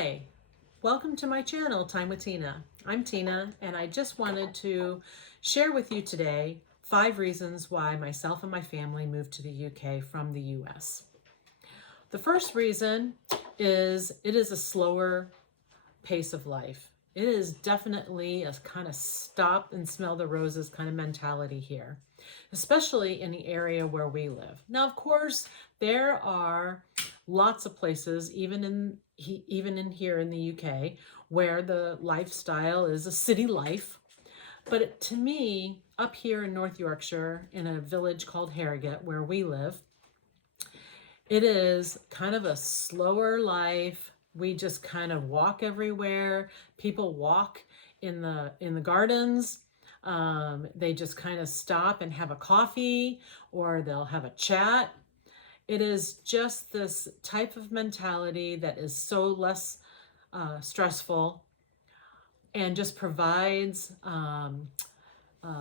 Hi, welcome to my channel, Time with Tina. I'm Tina, and I just wanted to share with you today 5 reasons why myself and my family moved to the UK from the US. The first reason is it is a slower pace of life. It is definitely a kind of stop and smell the roses kind of mentality here, especially in the area where we live. Now, of course, there are lots of places, even in here in the UK, where the lifestyle is a city life. But to me, up here in North Yorkshire, in a village called Harrogate, where we live, it is kind of a slower life. We just kind of walk everywhere. People walk in the gardens. They just kind of stop and have a coffee, or they'll have a chat. It is just this type of mentality that is so less stressful and just provides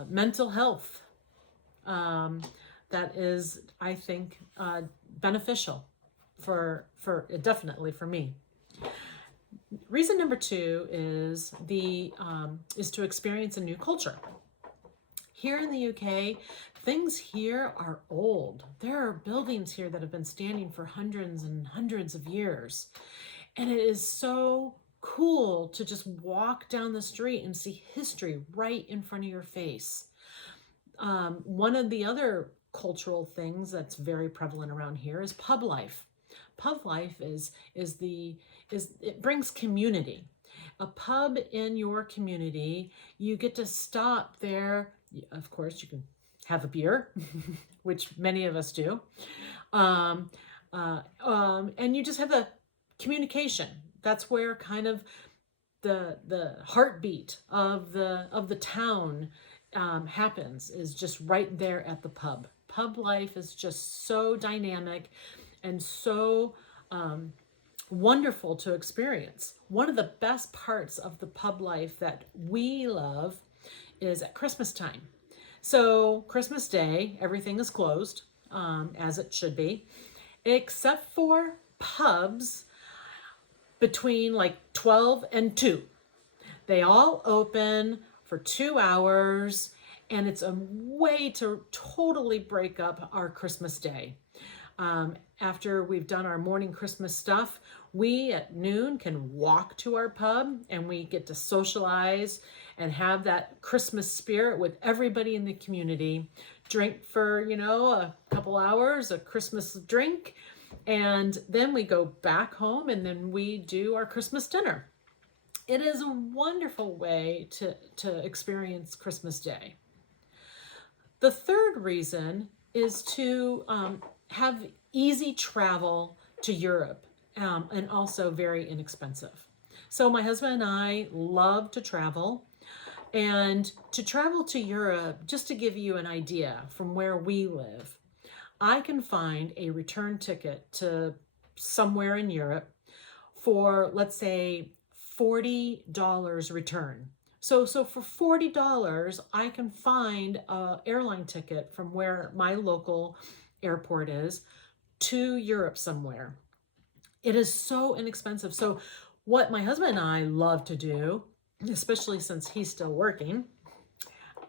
mental health that is, I think, beneficial for definitely for me. Reason number 2 is is to experience a new culture. Here in the UK, things here are old. There are buildings here that have been standing for hundreds and hundreds of years. And it is so cool to just walk down the street and see history right in front of your face. One of the other cultural things that's very prevalent around here is pub life. Pub life is it brings community. A pub in your community, you get to stop there. Of course, you can have a beer, which many of us do, and you just have the communication. That's where kind of the heartbeat of the town happens, is just right there at the pub. Pub life is just so dynamic and so wonderful to experience. One of the best parts of the pub life that we love is at Christmas time. So Christmas Day, everything is closed, as it should be, except for pubs between like 12 and 2. They all open for 2 hours, and it's a way to totally break up our Christmas day. After we've done our morning Christmas stuff, we at noon can walk to our pub, and we get to socialize and have that Christmas spirit with everybody in the community. Drink for, a couple hours, a Christmas drink, and then we go back home, and then we do our Christmas dinner. It is a wonderful way to experience Christmas Day. The third reason is to have easy travel to Europe, and also very inexpensive. So my husband and I love to travel. And to travel to Europe, just to give you an idea from where we live, I can find a return ticket to somewhere in Europe for, let's say, $40 return. So for $40, I can find an airline ticket from where my local airport is to Europe somewhere. It is so inexpensive. So what my husband and I love to do, especially since he's still working,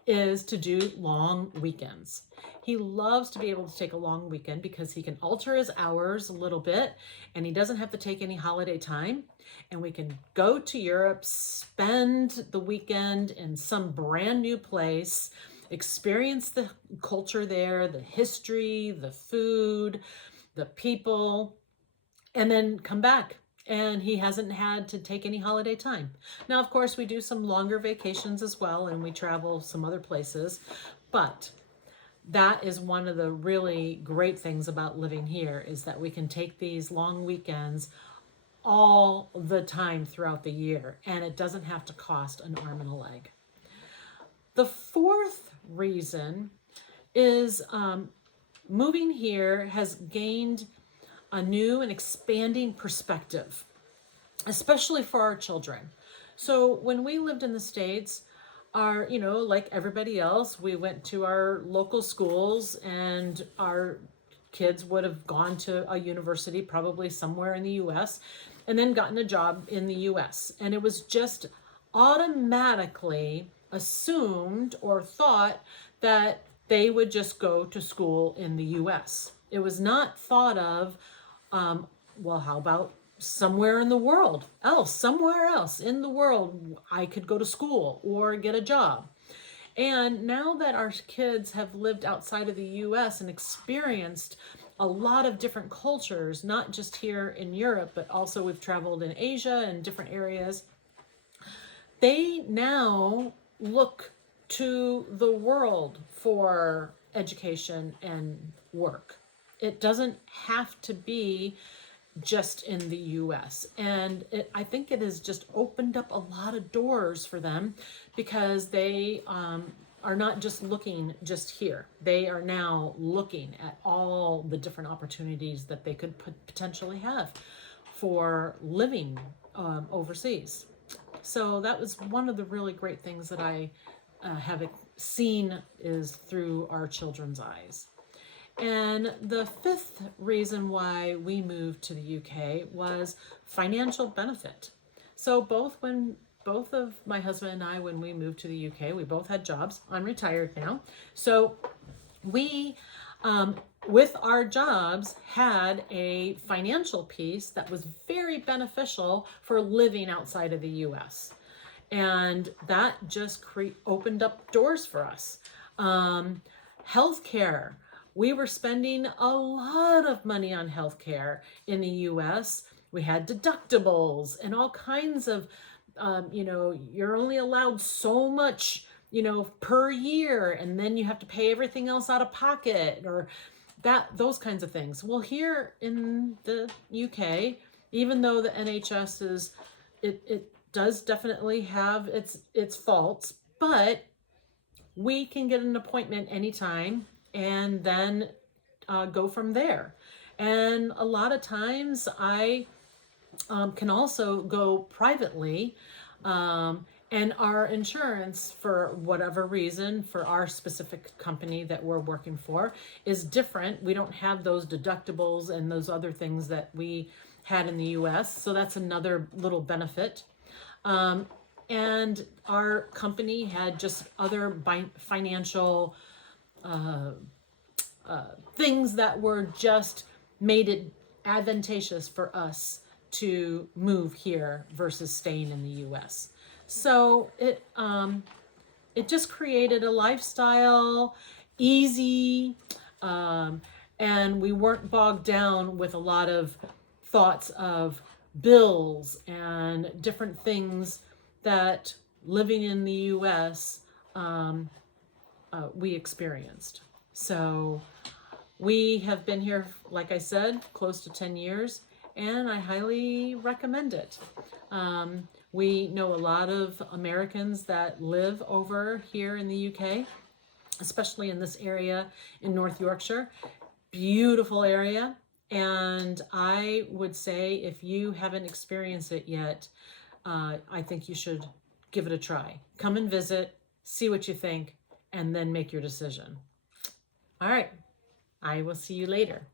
is to do long weekends. He loves to be able to take a long weekend because he can alter his hours a little bit, and he doesn't have to take any holiday time. And we can go to Europe, spend the weekend in some brand new place, experience the culture there, the history, the food, the people, and then come back. And he hasn't had to take any holiday time. Now, of course, we do some longer vacations as well, and we travel some other places. But that is one of the really great things about living here, is that we can take these long weekends all the time throughout the year, and it doesn't have to cost an arm and a leg. The fourth reason is moving here has gained a new and expanding perspective, especially for our children. So when we lived in the States, like everybody else, we went to our local schools, and our kids would have gone to a university, probably somewhere in the US, and then gotten a job in the US. And it was just automatically assumed or thought that they would just go to school in the US. It was not thought of, well, how about somewhere in the world somewhere else in the world I could go to school or get a job. And now that our kids have lived outside of the US and experienced a lot of different cultures, not just here in Europe, but also we've traveled in Asia and different areas, they now look to the world for education and work. It doesn't have to be just in the US. And I think it has just opened up a lot of doors for them, because they are not just looking just here. They are now looking at all the different opportunities that they could potentially have for living overseas. So that was one of the really great things that I have seen, is through our children's eyes. And the fifth reason why we moved to the UK was financial benefit. So both of my husband and I, when we moved to the UK, we both had jobs. I'm retired now. So we, with our jobs, had a financial piece that was very beneficial for living outside of the US. And that just opened up doors for us. Healthcare. We were spending a lot of money on healthcare in the US. We had deductibles and all kinds of, you're only allowed so much, per year, and then you have to pay everything else out of pocket, or those kinds of things. Well, here in the UK, even though the NHS is, it does definitely have its faults, but we can get an appointment anytime and then go from there. And a lot of times I can also go privately, and our insurance, for whatever reason, for our specific company that we're working for, is different. We don't have those deductibles and those other things that we had in the US. So that's another little benefit. And our company had just other financial things that were just made it advantageous for us to move here versus staying in the US. So it just created a lifestyle, easy, and we weren't bogged down with a lot of thoughts of bills and different things that living in the US we experienced. So we have been here, like I said, close to 10 years, and I highly recommend it. We know a lot of Americans that live over here in the UK, especially in this area in North Yorkshire. Beautiful area. And I would say, if you haven't experienced it yet, I think you should give it a try. Come and visit, see what you think, and then make your decision. All right. I will see you later.